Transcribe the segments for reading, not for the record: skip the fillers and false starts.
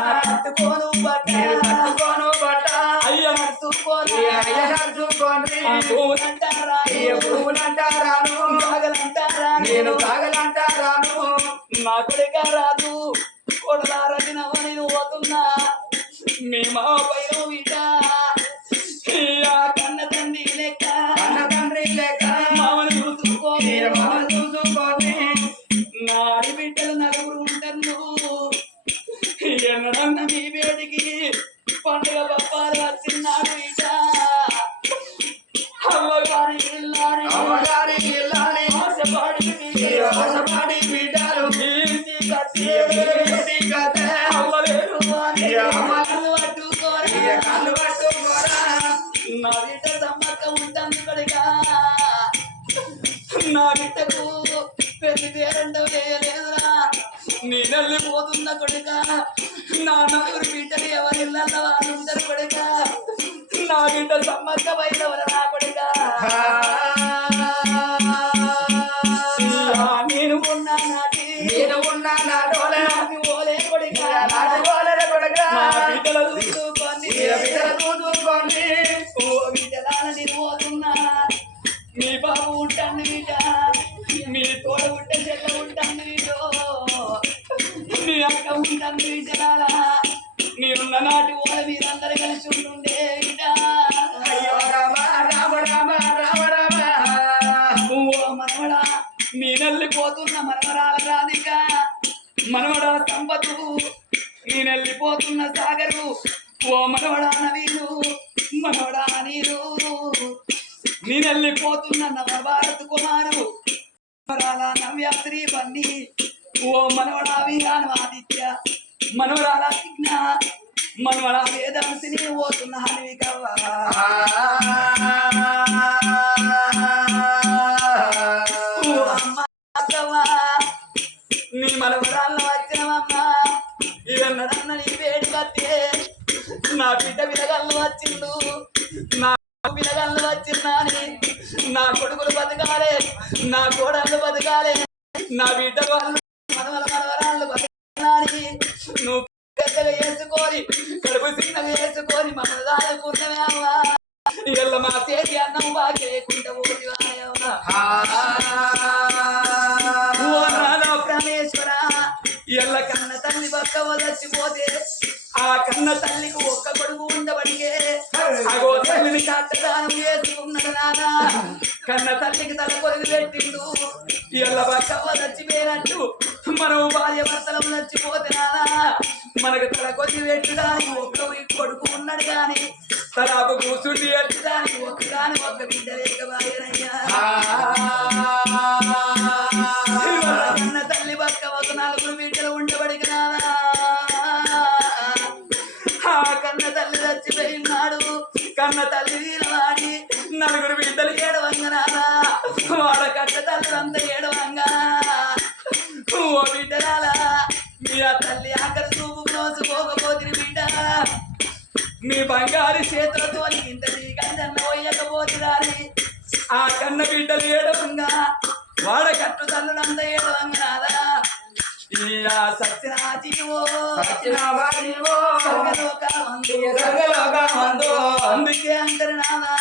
కట్టుకోను బట్ట అయ్య నడుచుకోని పువ్వులంటారాను నేను కాగలంటారాను నా కొడుక రాదు కొడదారని నవ్వని పోతున్నా మీ మా పైన బిడ్డ కన్న తండ్రి లెక్క మామను చూసుకోని నా బిడ్డలు నలుగురు ఉంటారు ఎన్నడన్న మీ వేడికి పండుగ పప్పాలు వచ్చిన్నాడు బిడ్డ అవ్వగారి ఇల్లాని ఆశపాడి బిడ్డలు అవ్వలేరు కళ్ళు పట్టుకోరా నా బిడ్డ సమ్మక్క ఉంటాను కొడుగా నా బిడ్డకు పెళ్లి పేరంట వేయలేదురా నీ వెళ్ళిపోతున్న కొడుక నా నలుగురు బిడ్డలు ఎవరిళ్ళ వాళ్ళు ఉంటారు కొడుక నా బిడ్డ సమ్మక్క వైదవర నా కొడుక నేను ఉన్నా నాటి ఓలే కొడుక నా బిడ్డల చూసుకొని ఓ బిడ్డలాలని పోతున్నా మీ బాబు ఉంటాను బిడ్డ మీ తోడ ఉంటే చెల్ల ఉంటాను వీడు మీ అక్క ఉంటాను బిడ్డలాల నేనున్న నాటి ఓల మీరందరూ కలిసి ఉంటుండే బిడ్డ ఓ మనవడా మీ నెల్లిపోతున్న మనవరాల రాధిక మనవడా సంపతు నేనెళ్ళిపోతున్న సాగరు ఓ మనవడా నవీను మనవడా నీరు నేనెళ్ళిపోతున్న నవభారత్ కుమారు మనవరాల నవ్యాత్రి బండి ఓ మనవడా వీరాను ఆదిత్య మనవరాల విఘ్న మనవడా వేదవసిని పోతున్న హరివికవ్వ ఓ అమ్మ నీ మనవరాళ్ళ వచ్చినవమ్మా ఇవన్నడన్న నీ వేడి బతే నా బిడ్డ విలగల్లు వచ్చిండు నా విలగల్లు వచ్చిందని నా కొడుకులు బతకాలే నా కోడళ్ళు బతకాలే నా బిడ్డ వాళ్ళు మనవరాళ్ళు బతకాలని నువ్వు పెద్దగా వేసుకొని కడుపు చిన్నగా వేసుకొని మన దాడుకున్నవా ఇళ్ళ మా చేతి అన్నం బాగా లేకుండా పరమేశ్వర ఎల్ల కన్న తల్లి పక్క వదచ్చిపోతే ఆ కన్న తల్లికి ఒక్క కొడుకు ఉండబడిగే అగో తల్లిని కట్టదానం చేసుకున్నాడు నానా కన్న తల్లికి తల కొడుకు పెట్టిండు ఎల్ల పక్క వదచ్చిపోయినట్టు మనం భార్య భర్తలం నచ్చిపోతే నానా మనకు తల కొద్ది పెట్టడానికి ఒక్క కొడుకు ఉన్నాడు కానీ తలాపు కూర్చుండి పెట్టడానికి ఒక్క కానీ ఒక్క బిడ్డ లేక భార్యనయ్యా కన్న తల్లి పక్క ఒక నలుగురు బిడ్డలు ఉండబడికి నానా ఆ కన్న తల్లి చచ్చిపోయినాడు కన్న తల్లి వీరవాడి నలుగురు బిడ్డలు ఏడవంగా నానా వాడ కట్ట తల్లులంతా ఏడవంగా ఓ బిడ్డలాలా మీ ఆ తల్లి ఆఖరి చూపు నోసుకోకపోతే బిడ్డ మీ బంగారు చేతులతో ఇంత గంజన్న పోయకపోతురాని ఆ కన్న బిడ్డలు ఏడవంగా వాడ కట్టు తల్లులంతా ఏడవంగా నాదా అందుకే అందరు నాదా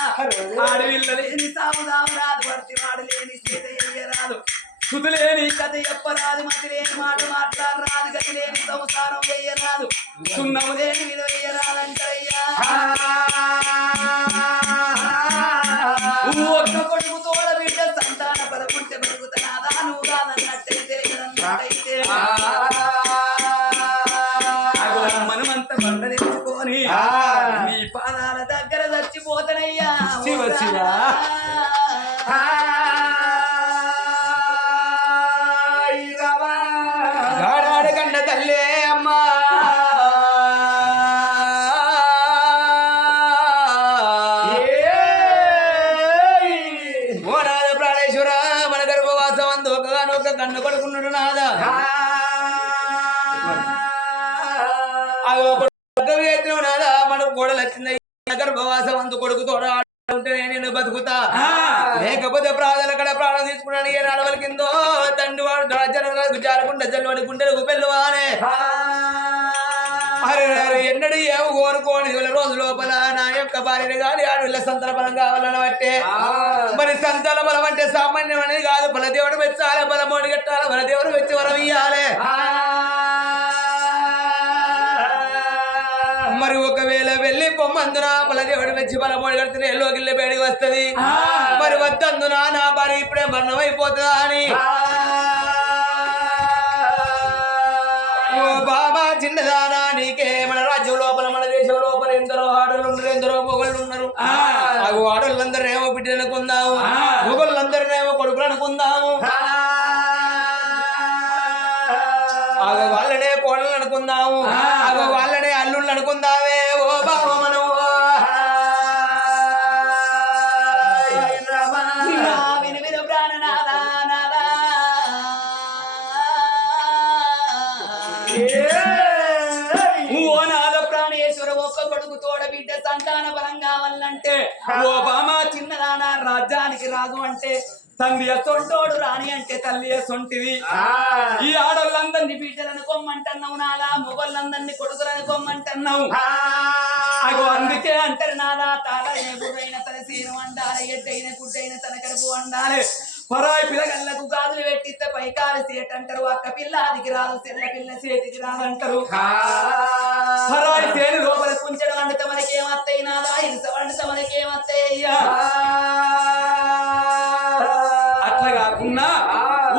ఆడవిల్ల లేని సాగుదాము రాదు భర్తి వాడు లేని సీత రాదు శుద్ధి లేని కథ చెప్పరాదు మతి లేని మాట మాట్లాడరాదు గతి లేని సంసారం వేయరాదు సున్నము లేని విధ వేయరాదంటారయ్యా ఒక్క కొడుకు తోడ బిడ్డ సంతాన పదకుంటే బతుకుతున్నాదా నువ్వు కాదన్నట్టయితే మనమంతా బండ తెచ్చుకొని మీ పాదాల దగ్గర చచ్చిపోతానయ్యా కన్న తల్లే అమ్మా ప్రాణేశ్వర మన గర్భవాసం అందు ఒకగానొక కన్ను కొడుకున్నాడు నాదా నాదా మన గోడలు వచ్చింది గర్భవాసం అందు కొడుకు తోడ ఉంటే నేను బతుకుతా లేకపోతే ప్రాణాల కడ ప్రాణం తీసుకున్నాను ఏ నడవల కిందో తండ్రి వాడు జారకుండా జల్లువాడి గుండెలకు పెళ్ళువానే అరే అరే ఎన్నడూ ఏమో కోరుకోని రోజు లోపల నా యొక్క భార్యను గాని ఆడవిల్ల సంతాన బలం కావాలని బట్టే మరి సంతాన బలం అంటే సామాన్యం అనేది కాదు. బలదేవుడు మెచ్చాలి, బలమోడి కట్టాలి, బలదేవుడు మెచ్చి వరం ఇయ్యాలి. మరి ఒకవేళ వెళ్ళి పొమ్మందున బలదేవుడు మెచ్చి బలమోడి కడితే ఎల్లోగిల్లే బయడికి వస్తది. మరి వద్దందున నా భార్య ఇప్పుడే మరణం అయిపోతుందా అని బాబా చిన్నదానా నీకే మన రాజ్యం లోపల మన దేశం లోపల ఎందరో ఆడోళ్ళు ఉన్నారు, ఎందరో మొగళ్ళు ఉన్నారు. ఆడోళ్ళందరూ బిడ్డలు అనుకుందాము, మొగళ్ళందరినేమో కొడుకులు అనుకుందాము, వాళ్ళనే కోడలు అనుకుందాము, వాళ్ళనే అల్లుళ్ళు అనుకుందామే. ఓ బాబా మనం సంతాన బలం కావాలంటే ఓ బామా చిన్నదానా రాజ్యానికి రాజు అంటే తండ్రి సొంటోడు రాణి అంటే తల్లి సొంటిది. ఈ ఆడోళ్ళందరినీ బిడ్డలను కొమ్మంటున్నావు నాదా, మొగోళ్ళందరినీ కొడుకులను కొమ్మంటున్నావు. అగో అందుకే అంటారు నాదా, తాళైన గుర్రైన తన సీను వండాలి, ఎడ్డైన గుడ్డైన తన కడుపు వండాలి. పరాయి పిల్లగళ్ళకు గాజులు పెట్టిస్తే పైకాలు సేట్ అంటారు, అక్క పిల్ల అదికి రాదు, చెల్ల పిల్ల చేతికి రాదంటారు. పరాయి సేను లోపల కుంచెడు వండితే మనకేమత్తాయి నాదా, హింస వండితే మనకేమత్తాయి అయ్యా. అట్లా కాకుండా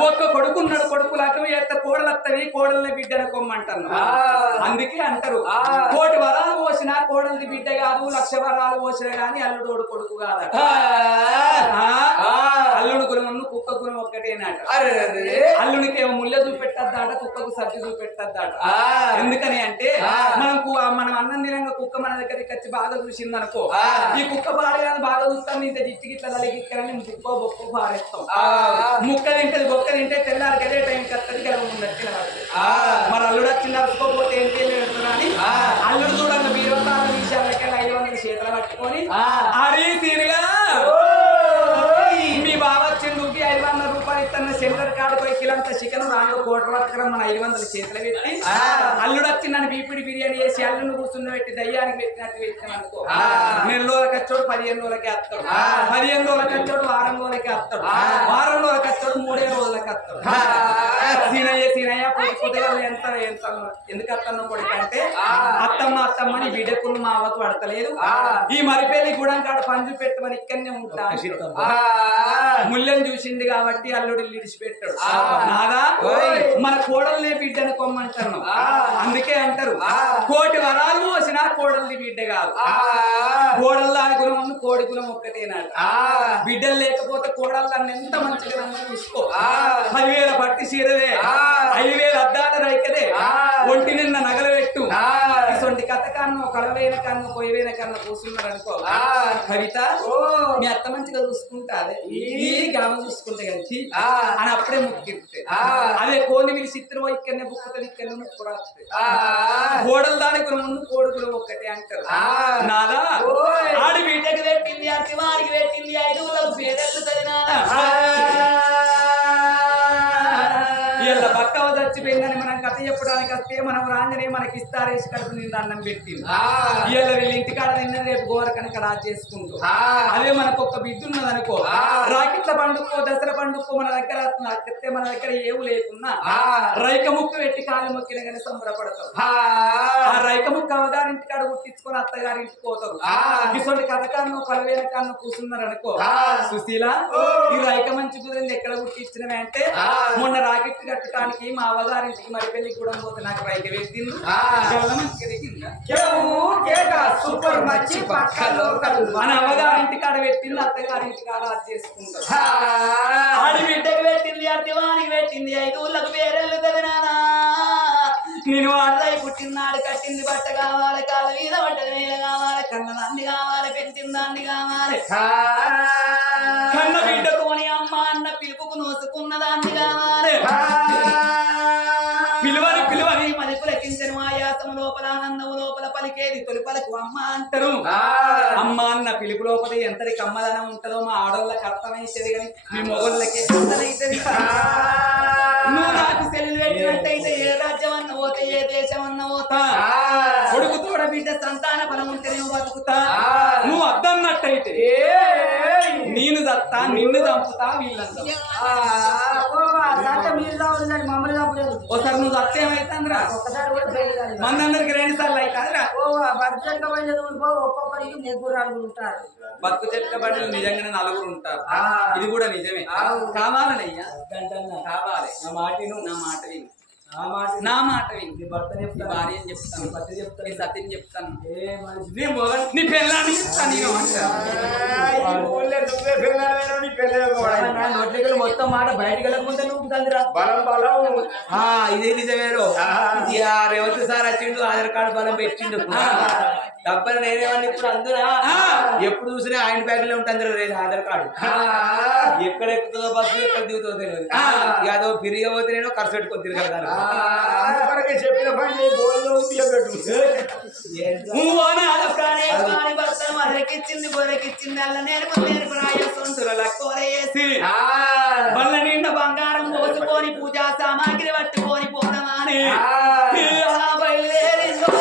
ఒక్క కొడుకున్నాడు, కొడుకులకు ఎత్త కోడలత్తవి, కోడల్ని బిడ్డను కొమ్మంటారు. అందుకే అంటారు కోటి వరాలు పోసినా కోడలిది బిడ్డ కాదు, 1,00,000 వరాలు పోసినా గాని అల్లుడోడు కొడుకు కాదు. అల్లుడు గుణము కుక్క గుణం ఒక్కటేనాట. అల్లునికేమో ముళ్ళ చూపెట్టద్దాట, కుక్కకు సర్ది చూపెట్టద్దాట. ఎందుకని అంటే మనం అన్నం తినంగా కుక్క మన దగ్గరికి వచ్చి బాగా చూసింది అనుకో, ఈ కుక్క భార్యను బాగా చూస్తాం, ఇంత జిట్టికి ఇట్లా తలగిక్కరని బుక్కో బొక్క భారేస్తాం. ముక్క తింటది, బొక్క తింటే తెల్లారికి అదే టైంకి వస్తుంది, గెలవముందచ్చిన మరి అల్లుడు వచ్చి నడుచుకోకపోతే ఏం తెలియని అల్లుడు చూడంగా బీరోతాల విషయాలకి 500 చేతులు పట్టుకొని అరే తీరుగా మీ బాబా వచ్చిండుకి 500 రూపాయలు ఇస్తున్న సెంటర్ కాడు పోయి కిలంత చికెన్ 2 కోట్ల వరకు మన 500 చేతులు పెట్టి అల్లుడు వచ్చి నన్ను బీపీడి బిర్యానీ చేసి అల్లుడు కూర్చుని పెట్టి దయ్యానికి పెట్టినట్టు పెట్టిన అనుకో, 4 రోజులకి వచ్చాడు 15 రోజులకి వస్తాడు, 15 రోజులకి వచ్చాడు 1 రోజులకి వస్తాడు, 1 రోజులకి వచ్చాడు 3 రోజులకి వస్తాడు. సీనయ్య పొద్దుగా ఎంత ఎంత ఎందుకు వస్తాను కొడుకు అంటే అత్తమ్మ నీ బిడ్డకు మా అవ్వకు పడతలేదు, ఈ మరిపల్లి గుడం కాడ పంజు పెట్టమని ఇక్కడనే ఉంటా. ముళ్ళని చూసింది కాబట్టి అల్లుడు విడిచిపెట్టాడు. నాదా మన కోడల్నే బిడ్డను కొమ్మంటాను. అందుకే అంటారు కోటి వరాలు పోసినా కోడల్ని బిడ్డ కాదు, కోడలు దాని గుణం ఉంది, కోడి గుణం ఒక్కటేనాడు. బిడ్డలు లేకపోతే కోడలు దాన్ని ఎంత మంచిగా చూసుకో, 10,000 పట్టి చీరదే, 5,000 అద్దాల రైకదే, ఒంటి నిన్న నగలు పెట్టు, ఇటువంటి కథ కన్ను కలవైన కన్ను పొయ్యైన కన్ను కూర్చున్నారు అనుకో, కవిత మీ అత్త మంచిగా చూసుకుంటా అదే ఈ గ్రామం చూసుకుంటే కలిసి అని అప్పుడే ముక్కిస్తే, అదే కోని మీరు చిత్రం ఇక్కడనే బుక్కుతుంది, ఇక్కడనే ముక్కురా కోడలు దానికి ముందు కోడుకులు ఒక్కటే అంటారు. నాదా ఆడి బిడ్డకి పెట్టింది, అతి వారికి పెట్టింది, 5 పేరెళ్ళుతుంది నాదా. ఇలా బక్కవ చచ్చిపోయిందని మనం కథ చెప్పడానికి వస్తే మనం రాంజనే మనకి ఇస్తారేసి కడుపు నిండా అన్నం పెట్టింది. ఇలా వీళ్ళ ఇంటికాడ నిన్న రేపు గోర కనుక రాజు చేసుకుంటూ అదే మనకు ఒక బిడ్డ ఉన్నది అనుకో, రాకెట్ల పండుకో దసరా పండుకో మన దగ్గర వస్తే మన దగ్గర ఏవు లేకున్నా రైక ముక్క పెట్టి కాలు మొక్కిన కానీ సంబరపడతాం. ఆ రైక ముక్క అవగారింటికాడ గుట్టించుకొని అత్తగారింటికి పోతారు. ఇటువంటి కథ కాను కలవేల కాను కూర్చున్నారు అనుకో, సుశీల ఈ రైక మంచి కుదిరింది ఎక్కడ గుట్టించినవి అంటే మొన్న రాకెట్ కట్టడానికి మా అవగారింటికి మరి పెళ్లి కూడా పోతే నాకు రైక పెట్టింది, సూపర్ మచ్చి పక్కలో మన అవగారింటి కాడ పెట్టింది, అత్తగారింటి కాడ అది చేసుకుంటారు. ఆడి బిడ్డకి పెట్టింది, అర్తివానికి పెట్టింది, 5 ఊళ్ళకు పేరెళ్ళు తగినానా. నేను అన్నయ్య పుట్టినాడు కట్టింది బట్ట కావాలి, కాళ్ళ మీద బట్టలు మీద కావాలి, కన్నదాన్ని కావాలి, పెట్టిందాన్ని కావాలి, కన్న బిడ్డతోని అమ్మ అన్న పిలుపుకు నోసుకున్న దాన్ని కావాలి. పిలువని మదిపులకించను ఆయాసము లోపల ఆనందము లోపల పలికేది తొలి పలకు అమ్మ అంటారు. అమ్మ అన్న పిలుపు లోపల ఎంతటి అమ్మదనం ఉంటుందో మా ఆడోళ్ళకి అర్థమైతుంది, కానీ మీ మొగోళ్ళకి అర్థమైతుంది. నువ్వు నాకు సెలవు పెట్టినట్టయితే ఏ రాజ్యం అన్న పోతే ఏ దేశం అన్న పోతా కొడుకు తోడ బిడ్డ సంతాన బలం ఉంటే నువ్వు బతుకుతా నువ్వు అద్దన్నట్టయితే నేను చస్తా నిన్ను చంపుతా వీళ్ళంతా మమ్మల్ని చంపలేదు ఒకసారి నువ్వు చస్తే ఏమైతుందిరా ఒక్కసారి కూడా పెళ్లి కాదు మందందరికి 2 సార్లు అవుతాదిరా ఒక్కొక్కరికి ముగ్గురు నలుగురు ఉంటారు బతుకు చెట్ల బట్టలు నిజంగానే 4 ఉంటారు ఇది కూడా నిజమే కావాలనయ్యా కావాలి నా మాట విను నా మాట విను నీ భర్త చెప్తా భార్య అని చెప్తాను భర్త చెప్తాను నీ సత్యం చెప్తాను నీ పెళ్ళాన్ని చెప్తాను నేను నోట్లకి మొత్తం మాట బయటకు వెళ్ళకముందే నువ్వుతుందిరా ఇదే నిజమేరో రేవంత్ సార్ వచ్చిండు ఆధార్ కార్డు బలం పెట్టిండు తప్పని నేనేమన్నా ఇప్పుడు అందునా ఎప్పుడు చూసినా ఆయన బ్యాగ్ లో ఉంటుంది ఆధార్ కార్డు ఎక్కడ ఎక్కుతుందో బస్సు ఎక్కడ దిగుతుందో తెలియదు అదో ఫిరిగా పోతే నేను ఖర్చు పెట్టుకొని తిరగలను చెప్పిన పని బొరకిచ్చింది బొరకిచ్చింది అల్ల నేర్పు రాయేసి బల్ల నిండా బంగారం పోసుకొని పూజా సామాగ్రి పట్టుకొని పోదామని బయలుదేరిందో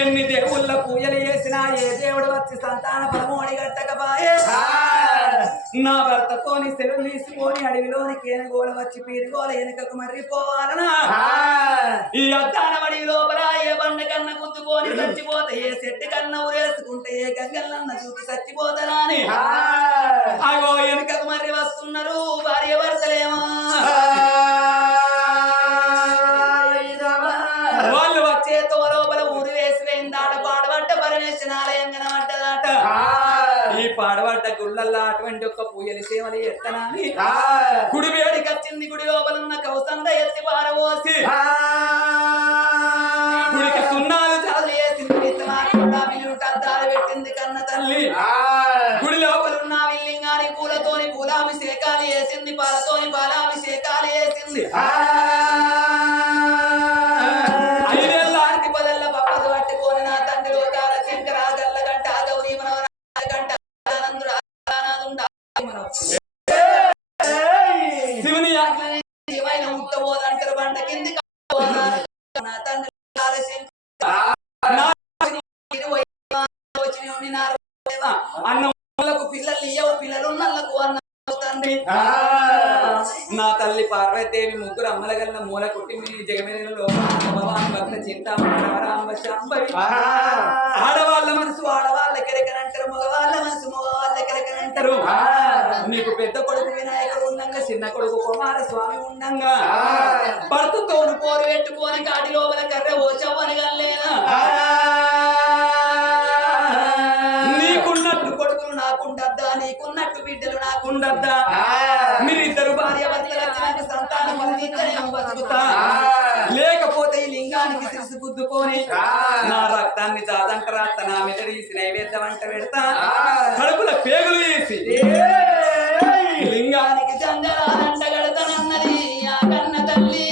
ఎన్ని దేవుళ్ళ పూజలు చేసినా ఏ దేవుడు వచ్చి సంతాన పరమోడి గట్టకపాయే నా భర్తతోని సెలవు తీసుకొని అడవిలోని కేనగోల వచ్చి పీరుగోల వెనుకకు మర్రిపోవాలనా ఈ అద్దాన అడవి లోపల ఏ బండ కన్న గుద్దుకొని చచ్చిపోతే ఏ చెట్టు కన్న ఊరేసుకుంటే ఏ గంగలన్న చూసి చచ్చిపోతారా అని అగో వెనుకకు మర్రి వస్తున్నారు భార్య భర్తలేమా వాళ్ళు వచ్చే తోలోపల ఊరు వేసి వేయిందాట పాడబడ్డ పరమేశ్వరాలయం కనబడ్డదాట ఈ పాడబడ్డ గుళ్ళల్లా అటువంటి ఒక్క పూజలు సేవలు ఎత్తనాని గుడి వేడికి వచ్చింది గుడి లోపల ఉన్న కౌసంద ఎత్తి పారబోసి గుడికి సున్నాలు చాలు వేసింది అద్దాలు పెట్టింది కన్న తల్లి గుడి లోపల ఉన్న విల్లింగాని పూలతోని పూలాభిషేకాలు వేసింది పాలతోని పాలాభిషేకాలు వేసింది శివుని ఏమైనా ఉట్టబోదంటారు బండ కింది అన్నకు పిల్లలు ఇయ్యవు పిల్లలు నల్లకు అన్న తండ్రి నా తల్లి పార్వతీదేవి ముగ్గురు అమ్మల గల్ల మూల కుట్టింది జగమెలలో భవాని భక్త చింతామణి శాంభవి ఆడవాళ్ళ మనసు ఆడవాళ్ళ కెరకనంటారు మగవాళ్ళ మనసు మగవాళ్ళ కెరకనంటారు నీకు పెద్ద కొడుకు వినాయకుడు ఉండంగా చిన్న కొడుకు కుమారస్వామి ఉండంగా భర్తతోను పోరు పెట్టుకొని కాటి లోపల కర్ర ఓచవ్వని గల్లేనా నీకున్నట్టు కొడుకులు నాకుండద్దా నీకున్నట్టు బిడ్డలు నాకుండద్దా మీరిద్దరు భార్య భర్తలకు సంతానం బతుకుతా లేకపోతే ఈ లింగానికి శిరసు గుద్దుకొని నా రక్తాన్ని చాదంట రాస్తా నా మెదడీసి నైవేద్యం అంట పెడతా కడుపుల పేగులు వేసి లింగానికి చందనాలంట గడతానన్నది ఆ కన్న తల్లి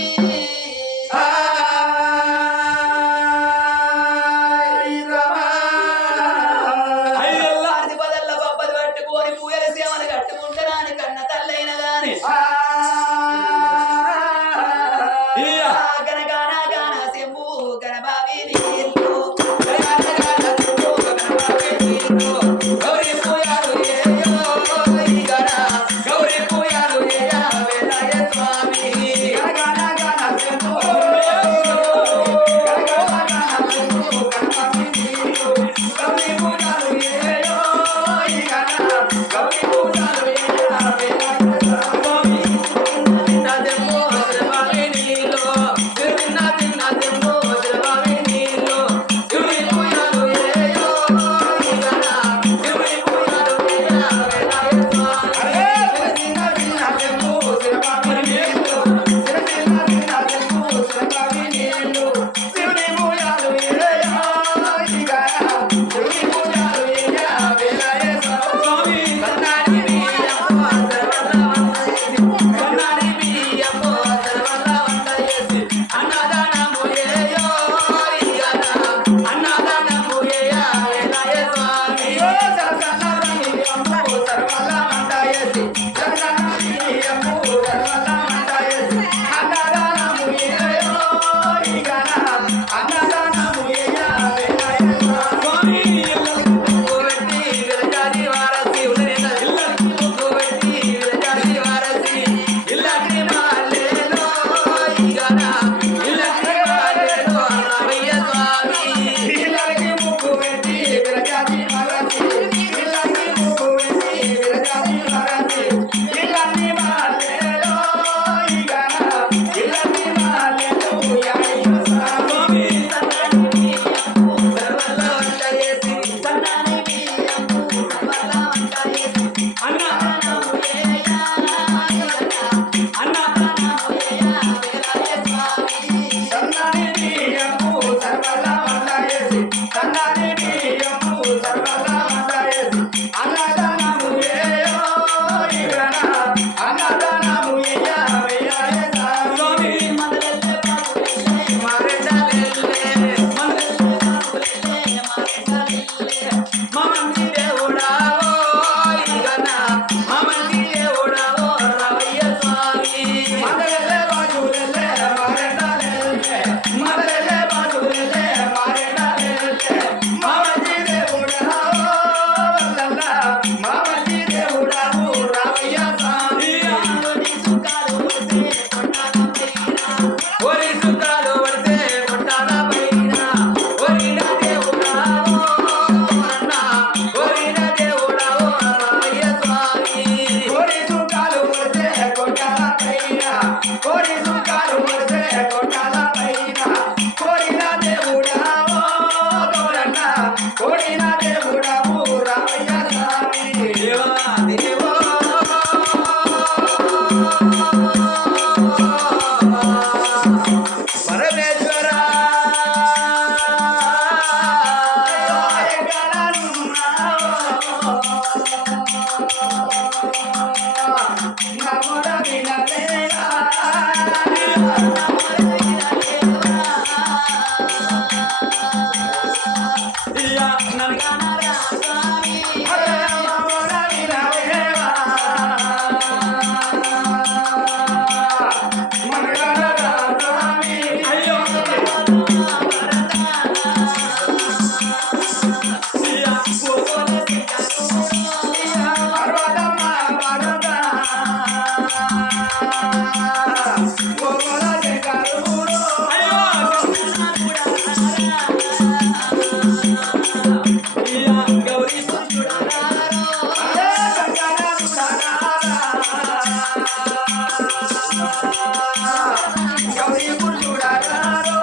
గౌరీ పురుషుడారో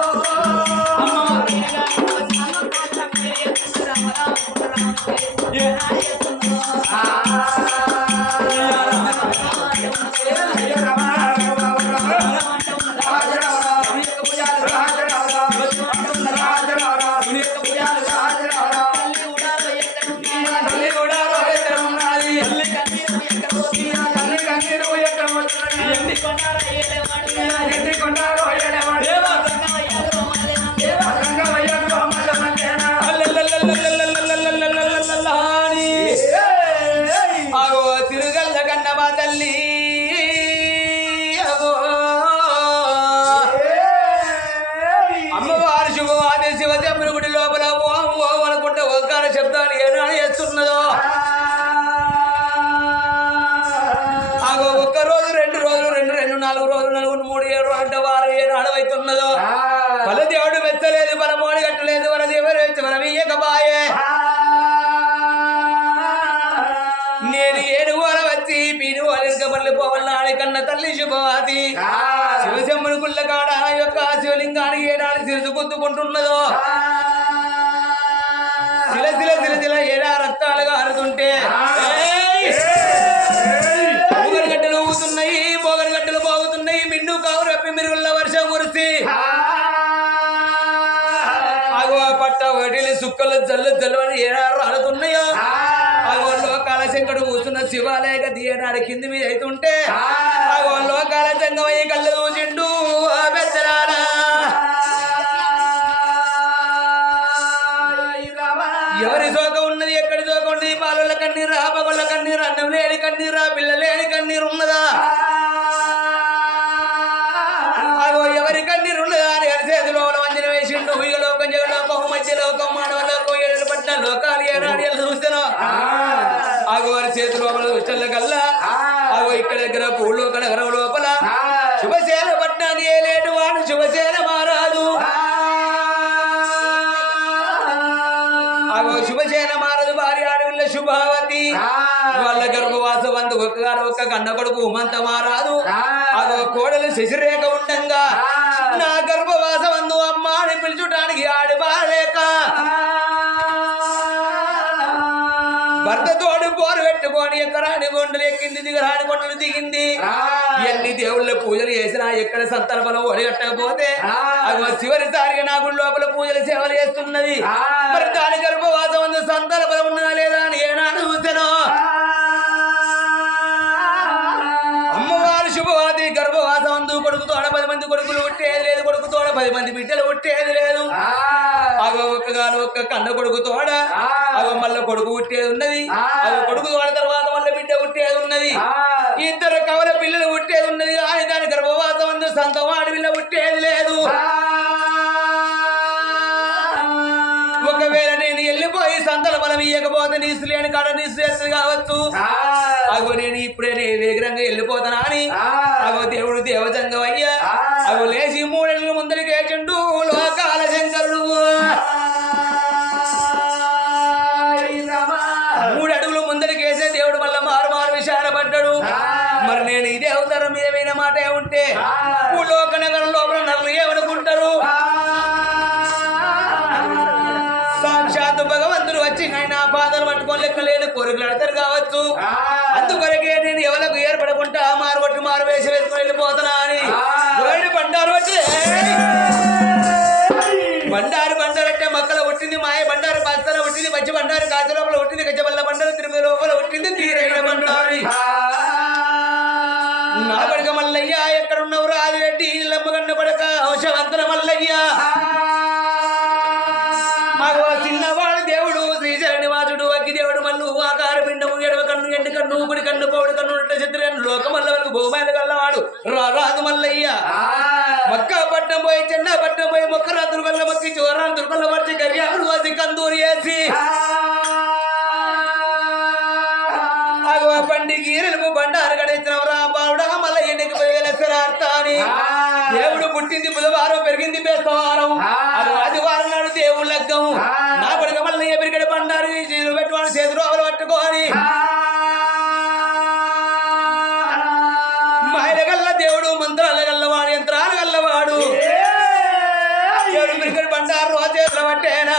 తిరుగల్ల కన్నమా తల్లి అమ్మవారి శుభవాది శివజమ్ముని గుడి లోపల ఓం ఓం అనుకుంటే ఓంకార శబ్దాలు ఏనాడు చేస్తున్నదో ఆగో ఒక్క రోజు 2 రోజులు 2 4 రోజులు 3 7 అంటే వారు ఏనాడు అవుతున్నదో వాళ్ళ దేవుడు మెచ్చలేదు మన మోడి కట్టలేదు మన దేవుడు వచ్చి మనం ఇయ్యకబాయే నేను 7 వార వచ్చి పీను వాళ్ళ పోవాలని కన్న తల్లి శుభవాది శివశమ్మని గుళ్ళ కాడ యొక్క శివలింగానికి ఏడాది శిరసు గుద్దుకుంటున్నదో శిల శిల శిల శిల ఏడా రక్తాలుగా అరుతుంటే మూగరగడ్డలు ఊగుతున్నాయి మోగరగడ్డలు బాగుతున్నాయి మిన్ను కావు రప్పి మిరుగుల వర్షం కురిసి ఆగో పట్ట వడిలి సుక్కలు జల్లు జల్లు అని ఏడా రాలుతున్నాయో ఆగో లోకాల శంకడు కూర్చున్న శివాలయ దీయనాడు కింది మీద అవుతుంటే ఆగో లోకాల జంగమయ్య కళ్ళు చూసిండు పెద్దరాడా ఎవరి శోకం ఉన్నది ఎక్కడి శోకం ఉన్నది పాలల కన్నీరా పగళ్ళ కన్నీరు అన్నం లేని కన్నీరా పిల్ల లేని కన్నీరు ఉన్నదా ఆగో ఎవరి కన్నీరు ఉన్నదా అని అరిసేదిలో వంజన వేసిండు ఉయ్య లోకం జగలోకం మధ్య లోకం మానవ లోకం ఏడు పట్ల లోకాలు ఏనాడు చూస్తాను ఆగో వారి చేతిలో దుష్టల కల్లా ఆగో ఇక్కడ దగ్గర పూలు నగరం లోపల శుభశేల పట్టాన్ని ఏలేడు వాడు శుభశేల మారాదు ఆగో శుభశేల మారదు భార్య ఆడవిల్ల శుభావతి వాళ్ళ గర్భవాస వందు ఒక్క కన్న కొడుకు ఉమంత మారాదు ఆగో కోడలు శశిరేఖ ఉండంగా నా గర్భవాస వందు అమ్మ అని పిలుచుటానికి ఆడి బాలేక భర్త తోడు పోరు పెట్టుకొని ఎక్కరాని కొండలు ఎక్కింది దిగరాని కొండలు దిగింది ఎన్ని దేవుళ్ళ పూజలు చేసినా ఎక్కడ సంతాన బలం ఒడిగట్టకపోతే అవి చివరిసారిగా నా గుడి లోపల పూజలు సేవలు చేస్తున్నది మరి దాని గర్భవాసం ఉంది సంతాన బలం ఉన్నదా లేదా అని ఏనాడు చూసాను అమ్మవారి శుభవాది గర్భవాసం అందు కొడుకుతో 10 మంది కొడుకులు పుట్టేది లేదు కొడుకుతో 10 మంది బిడ్డలు పుట్టేది లేదు అగో ఒక్క కన్న కొడుకు తోడ అగో మళ్ళీ కొడుకు పుట్టేది ఉన్నది అగో కొడుకు తోడ తర్వాత మళ్ళీ బిడ్డ పుట్టేది ఉన్నది ఇద్దరు కవల పిల్లలు పుట్టేది ఉన్నది కానీ దాని గర్భవాసం అందు సంతం ఆడపిల్ల పుట్టేది లేదు ఒకవేళ నేను వెళ్ళిపోయి సంతల బలం ఇయ్యకపోతే నీసు లేని కాడ నీసు చేస్తుంది కావచ్చు అగో నేను ఇప్పుడే వేగరంగా వెళ్ళిపోతానా అని అగో దేవుడు దేవజంగం అయ్యా అగో లేచి 3 అడుగుల ముందరికి వేసిండు లోకాల శంకరుడు 3 అడుగులు ముందరికి వేసే దేవుడు మళ్ళా మారు విచారపడ్డాడు మరి నేను ఇదే అవతారం మీద మాట ఉంటే లోక నగరం లోపల నన్ను ఏమనుకుంటారు సాక్షాత్తు భగవంతుడు వచ్చి ఆయన పాదాలు పట్టుకొని లెక్కలేని కోరికలు అడతారు కావచ్చు అందుకొరకే నేను ఎవరికి ఏర్పడకుండా మారు వేసి వేసుకొని వెళ్ళిపోతున్నా అని బండారు అంటే బండారు అంటే మక్కల పుట్టింది మాయ బండారు బస్తల పుట్టింది మధ్య బండారు కాచ లోపల పుట్టింది గజ్జబల్ల బండారు తిరుమల లోపల పుట్టింది తీరైన బండారు నా పడక మల్లయ్య ఎక్కడున్నవు రాజురెడ్డి లమ్మగన్న పడక హంసవంతన మల్లయ్య చిన్నవాడు దేవుడు శ్రీశరణి వాసుడు అగ్గి దేవుడు మల్లు ఆకార పిండము ఎడవ కన్ను ఎండు కన్ను గుడి కన్ను పౌడి కన్ను చిత్రను లోకమల్ల వరకు భూమాయలు గల్లవాడు రాజు మల్లయ్య మక్క పట్టం పోయి చెన్న పట్టం పోయి మొక్కరా దుర్గల్ల మొక్కి చోరాలు దుర్గల్ల వచ్చి గర్యాలు వచ్చి కందూరి వేసి పండి గీరెలు బండారు గడించినవరా బావుడా మళ్ళీ ఎన్నిక పోయేస్తాని దేవుడు పుట్టింది బుధవారం పెరిగింది బేస్తవారం అది ఆదివారం నాడు దేవుడు లగ్గం నా పడక మళ్ళీ ఎరిగడి బండారు పెట్టువాడు చేతులు అవలు పట్టుకొని మంత్రాలు గల్లవాడు యంత్రాలు గల్లవాడు ఎవరు బండారు రోజేతుల పట్టేనా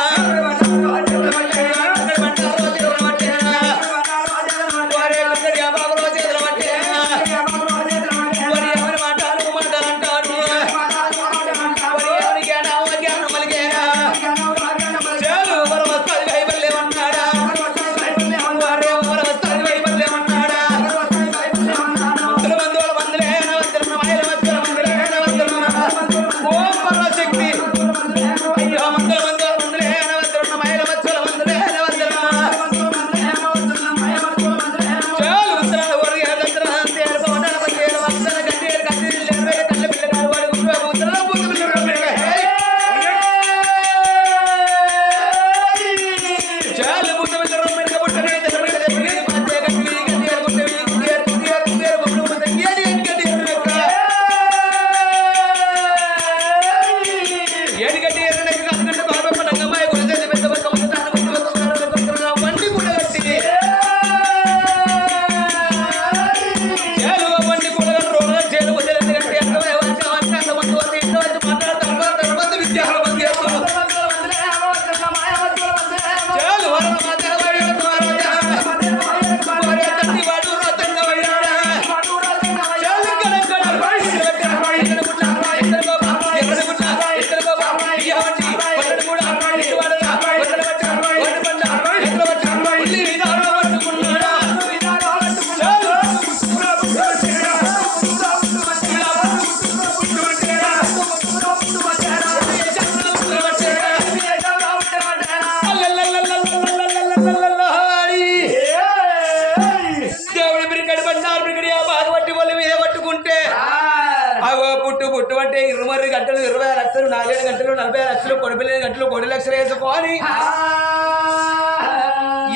పుట్టు అంటే 20 గంటలు 20 లక్షలు 40 గంటలు 40 లక్షలు 40 గంటలు 1 లక్షలు వేసుకొని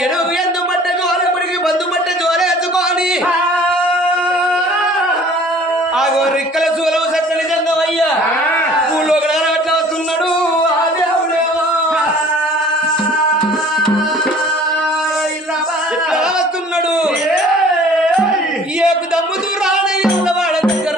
ఎడుగు ఎందు మట్ట జోరెప్పటికి బంధు మట్ట జోరే ఎత్తుకొని ఆగో రిక్కల సూలవు సత్య నిజంగా అయ్యా ఊళ్ళో అట్లా వస్తున్నాడు ఆ దేవుడేమో ఎట్లా వస్తున్నాడు ఏకు దమ్ముతూ రానయ్య వాడ దగ్గర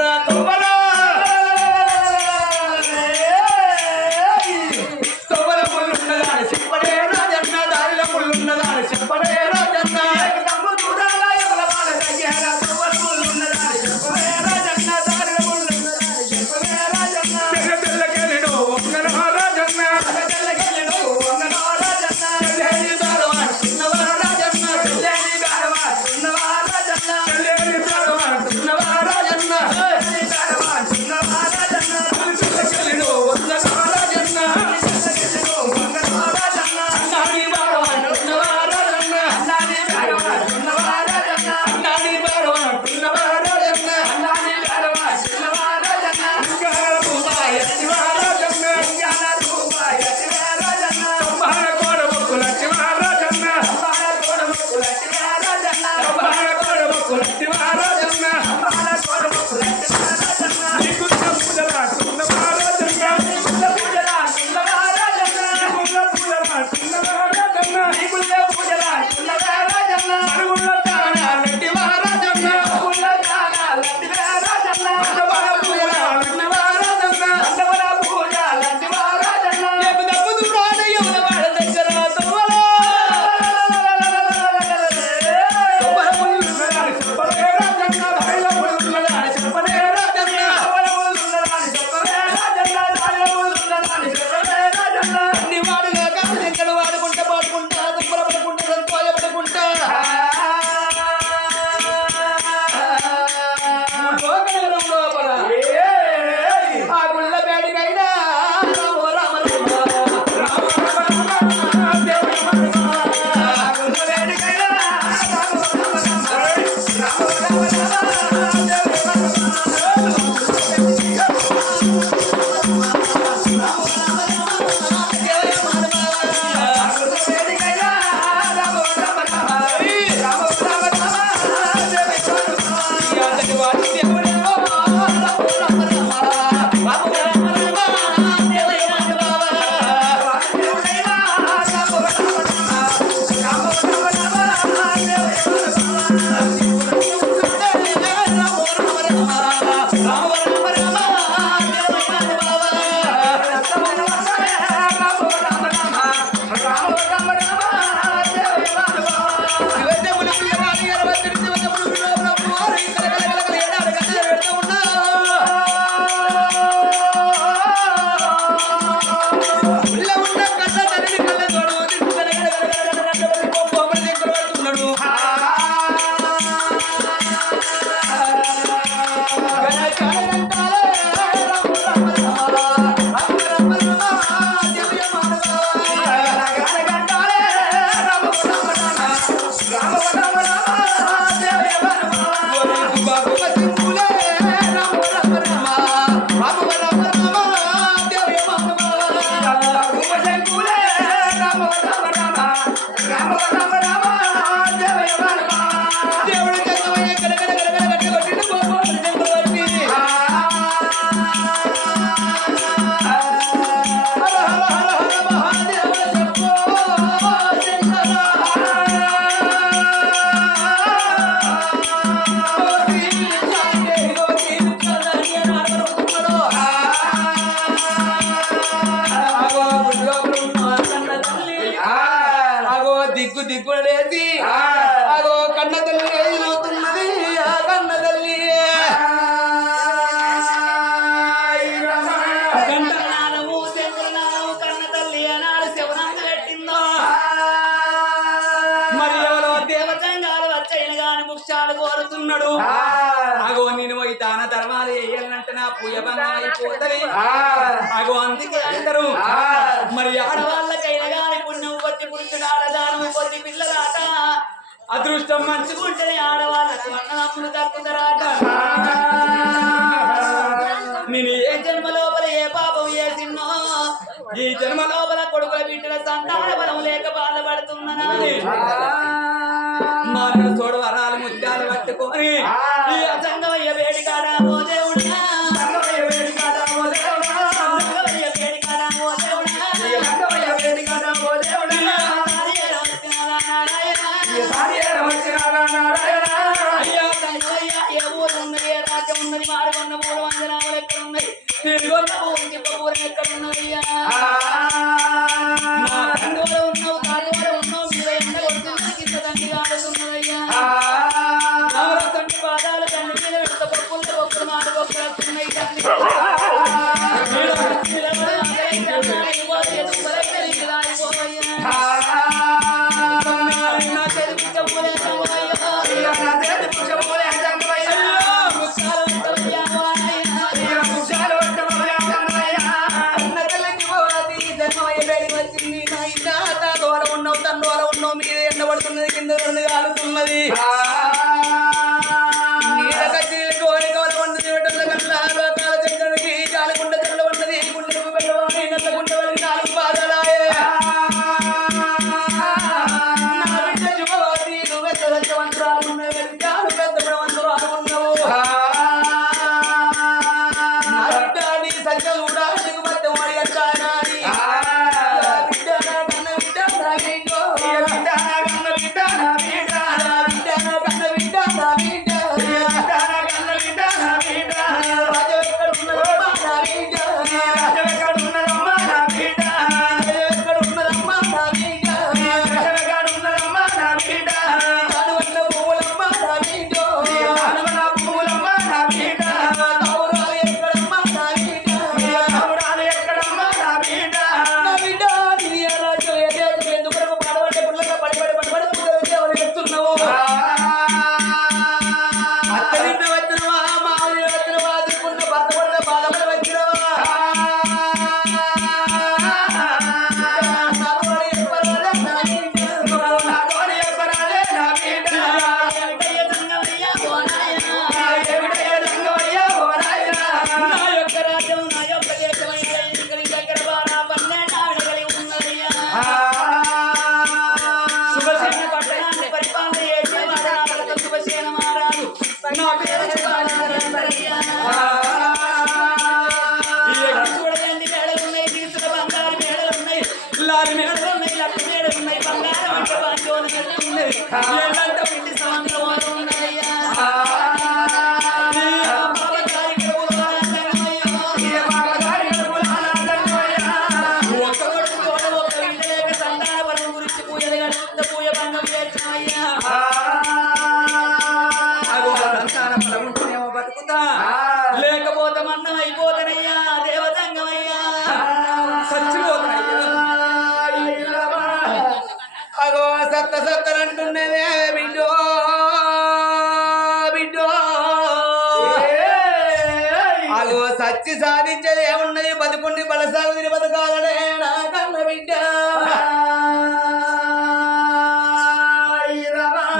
దాన ధర్మాలు వేయాలంటే నా పూయ బంధం అయిపోతుంది అగో అందుకే అందరూ మరి ఆడవాళ్ళకైనా గాని పుణ్యం కొద్ది పురుషుడు ఆడదానం కొద్ది పిల్లలాట అదృష్టం మంచుకుంటే ఆడవాళ్ళకి అన్నదమ్ములు దక్కుతారాట నేను ఏ జన్మ లోపల ఏ పాపం చేసిన్నో ఈ జన్మ లోపల కొడుకుల బిడ్డల సంతాన బలం లేక బాధపడుతున్నానని మానవ తోడు వరాలు ముత్యాలు పట్టుకొని ఈ అసంగమయ్య వేడికాడా ఓ దేవుడా సంగమయ్య వేడికాడా ఓ దేవుడా సంగమయ్య వేడికాడా ఓ దేవుడా సంగమయ్య వేడికాడా ఓ దేవుడా నారాయణ అయ్యా సంగమయ్య ఏ ఊరు ఉన్నది ఏ రాజ్యం ఉన్నది మారుకొన్న 300 నావలు ఎక్కడ ఉన్నాయి తిరుగొన్న ఊరు తిప్పూరు ఎక్కడ ఉన్నదయ్యా నా తండ్రి ఉన్నావు తాటి ఉన్నావు మీద ఎండ కొడుతున్నది కింద తండ్రి ఆడుతున్నదయ్యా తండ్రి పాదాలు తండ్రి మీద పెడత పప్పులు మాడుకొక్కలు వస్తున్నాయి తండ్రి ఉన్నావు తండ్రి ఉన్నావు మీద ఎండబడుతున్నది కింద కాలుతున్నది లేకపోతే మన్నం అయిపోతానయ్యా దేవతంగమయ్యా చచ్చిపోతానయ్యా అగో సత్త సత్తనంటున్నదే బిడ్డో బిడ్డో అగో సచ్చి సాధించేది ఏమున్నది బతుకుండి బలసాగు తిని బతకాలనే నా కన్న బిడ్డ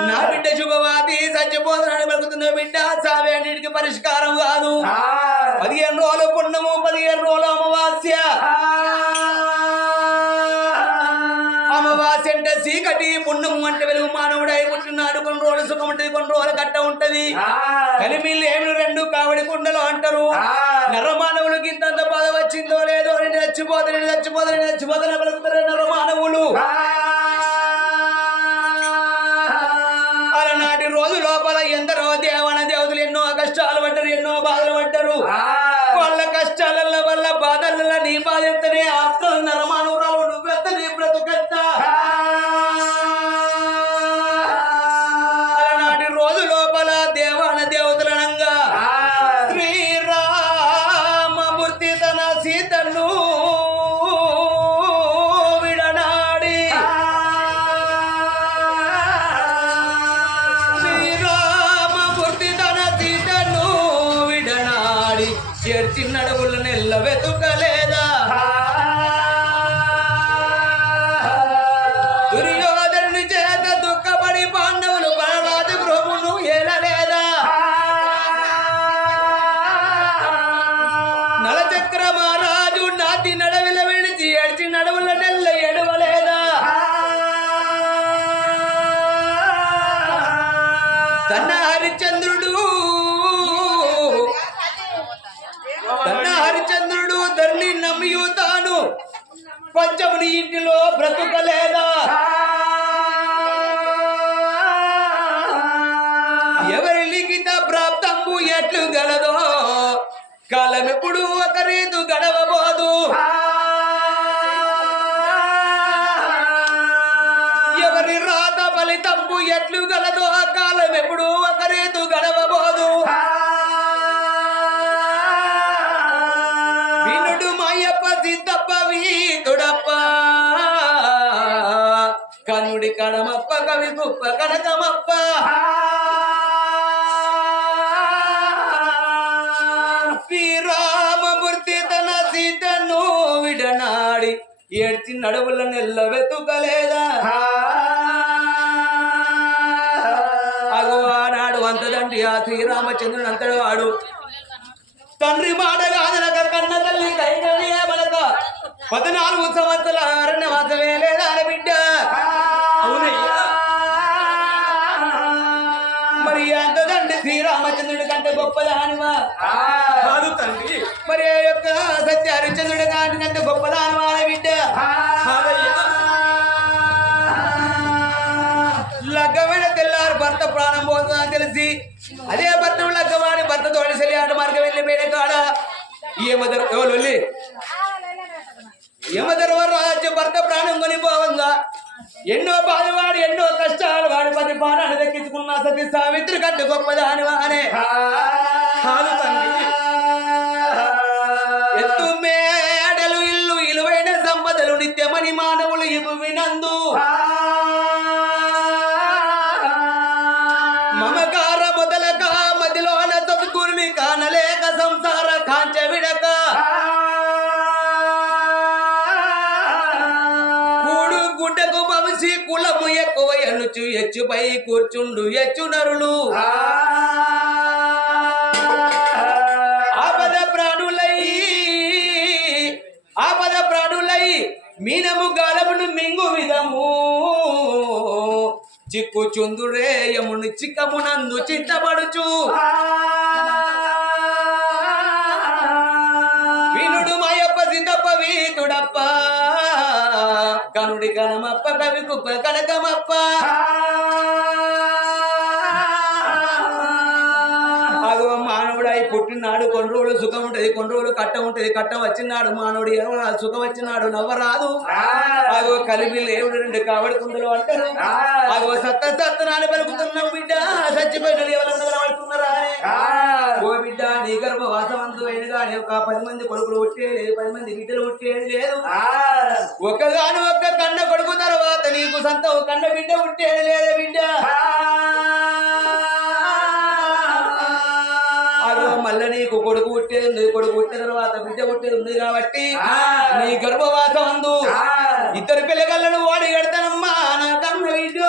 నా బిడ్డ శుభవాతి చచ్చిపోతున్నాడు బతుకుతున్న బిడ్డ సావే అన్నిటికి పరిష్కారం కాదు 15 రోజులు పుణ్యము 15 రోజులు అమావాస్య అమావాస్య అంటే చీకటి పుణ్యము అంటే వెలుగు మానవుడై పుట్టినాడు కొన్ని రోజులు సుఖం ఉంటుంది కొన్ని రోజులు కట్ట ఉంటది కలిమిళ్ళు ఏమి 2 కావడి కుండలు అంటారు నరమానవులకి ఇంతంత బాధ వచ్చిందో లేదో అని చచ్చిపోతారని బతుకుతారు నరమానవులు అలనాటి రోజు లోపల ఎందరో దేవతలు ఎన్నో కష్టాలు పడ్డారు ఎన్నో బాధలు పడ్డారు వాళ్ళ కష్టాల వల్ల బాధల నీ బాధ ఎంతనే ఆత్మలు నరమానవురాలు నువ్వెంత నీ బ్రతుకెంత అలనాటి రోజు లోపల దేవతలనంగా శ్రీరామమూర్తి తన సీతను విడనాడి శ్రీరామమూర్తి తన సీతను విడ ఏడ్చిన్నడవుల నెల్ల వెతుకలేదా దుర్యోధనుని చేత దుఃఖపడి పాండవులు బలరాజు గృహమును ఏలలేదా నలచక్ర మహారాజు నాటి నడవిల విడిచి ఏడ్చి నడవుల నెల్ల ఎడవలేదా తన హరిచంద్రుడు ధరణి నమ్మియు తాను పంచముని ఇంటిలో బ్రతుకలేదా ఎవరి లిఖిత ప్రాప్తంబు ఎట్లు గలదో కాలమెప్పుడు ఒక రీతు గడవబోదు ఎవరి రాత ఫలితంబు ఎట్లు గలదో కాలమెప్పుడు ఒక రీతు గడవబోదు వినుడు మాయప్ప సిద్ధప్ప వీతుడప్ప కనుడి కడమప్ప కవి కుప్ప కనకమప్ప శ్రీరామమూర్తి తన సీతను విడనాడి ఏడ్చి నడువుల నెల్ల వెతుకలేదా అగో ఆనాడు అంతదండి ఆ శ్రీరామచంద్రుడు అంతడు వాడు తండ్రి మాట కాదనక కన్న తల్లి కైకల్య మనక 14 సంవత్సరాల అరణ్యవాసమే లేదా బిడ్డ అవునయ్యా మరి అంతదండి శ్రీరామచంద్రుడి కంటే గొప్పదానివా కాదు తండ్రి మరి ఆ యొక్క సత్య హరిచంద్రుడి కంటే గొప్పదానివా బిడ్డ లగ్గమైన తెల్లారు భర్త ప్రాణం పోతుందని తెలిసి అదే భర్త లగ్గవాడి భర్త తోడిసెలి ఆట మార్గం వెళ్ళిపోయిన కాడ యమధర్మరాజు భర్త ప్రాణం కొనిపోవంగా ఎన్నో బాధవాడు ఎన్నో కష్టాలు వాడి 10 ప్రాణాలు దక్కించుకున్న సతీ సావిత్రి కంటే గొప్పదానివా అనే ఎత్తు మేడలు ఇల్లు ఇలువైన సంపదలు నిత్యమని మానవులు ఇవి వినందు మమకార మొదలక మదిలోన సద్గురుని కానలేక సంసార కాంచ విడక కూడు గుడ్డకు వంశీ కులము ఎక్కువ ఎన్నుచు ఎచ్చుపై కూర్చుండు ఎచ్చు నరులు ఆపద ప్రాణులై మీనము గాలమును మింగు విధము చిక్కు చుందురే యముని చిక్కమునందు చింతపడుచు వినుడు మాయప్ప సిద్ధప్ప వీతుడప్ప కనుడి కనమప్ప కవి కుప్ప కనకమప్ప మానవుడై పుట్టినాడు కొన్ని రోజులు సుఖం ఉంటది కొన్ని రోజులు కట్టం ఉంటది కట్టం వచ్చినాడు మానవుడు ఏమో సుఖం వచ్చినాడు నవ్వరాదు అగో కలిపి లేవుడు 2 కావడి కుండలు అంటారు అగో సత్తనాన్ని పలుకుతున్నావు బిడ్డ చచ్చిపోయిన ఎవరన్నా కనబడుతున్నారా ఓ బిడ్డ నీ గర్భవాసవంతు అయిన కానీ ఒక 10 మంది కొడుకులు పుట్టేది 10 మంది బిడ్డలు పుట్టేది లేదు ఒక్కగాను ఒక్క కన్న కొడుకు తర్వాత నీకు సంత కన్న బిడ్డ పుట్టేది లేదా బిడ్డ మళ్ళీ నీకు కొడుకు పుట్టేది ఉంది కొడుకు పుట్టిన తర్వాత బిడ్డ పుట్టేది ఉంది కాబట్టి నీ గర్భవాసం అందు 2 పిల్లగళ్ళను ఓడి కడతానమ్మా నా కన్న బిడ్డ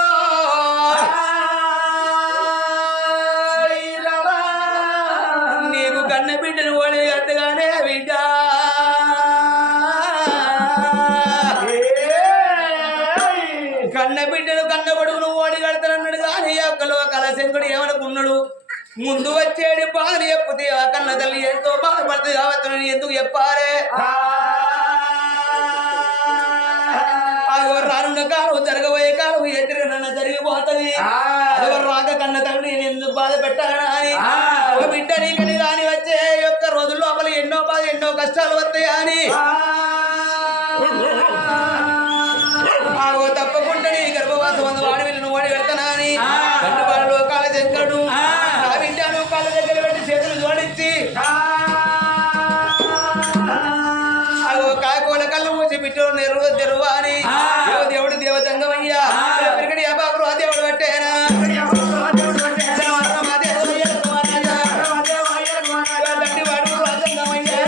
నీకు కన్న బిడ్డను ఓడి కట్టగానే బిడ్డ కన్న బిడ్డను కన్న కొడుకును ఓడి కడతానన్నాడు కానీ ఒక్కలో కలశంకుడు ఏమనుకున్నాడు ముందు వచ్చేది బాధలు చెప్పుతే ఆ కన్న తల్లి ఎంతో బాధపడుతుంది కావచ్చు ఎందుకు చెప్పారే అదో రానున్న కాలం జరగబోయే కాలం ఎదురున్న జరిగిపోతుంది అదో రాక కన్న తల్లి నేను ఎందుకు బాధ పెట్టాలనా అని ఒక బిడ్డ నీకని కాని వచ్చే యొక్క రోజుల లోపల ఎన్నో బాధ ఎన్నో కష్టాలు వస్తాయి అని తప్పకుండా నీ గర్భవాసం అందు వాడి వెళ్ళి నువ్వు వాడి పెడతానా అని కన్నుబాడులో కాళ్ళ చెక్కడు కాళ్ళ దగ్గర పెట్టి చేతులు జోడించి అగో కాకోల కళ్ళు మూసి బిడ్డ తెరువా అని దేవుడు దేవతంగమయ్యా బాబు దేవుడు పట్టేనా వాడు రాజంగమయ్యా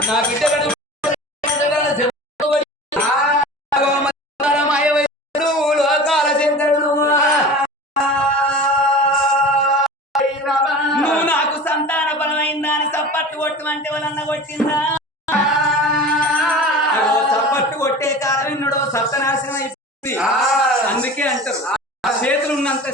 నా బిడ్డ లోకాల చంద్రుడు నువ్వు నాకు సంతాన బలమైందా అని చప్పట్టు కొట్టమంటే వాళ్ళన్న కొట్టిందా అగో చప్పట్టు కొట్టే కాలం ఎన్నడో సప్తనాశనం అయిపోయింది అందుకే అంటారు చేతులు ఉన్నంత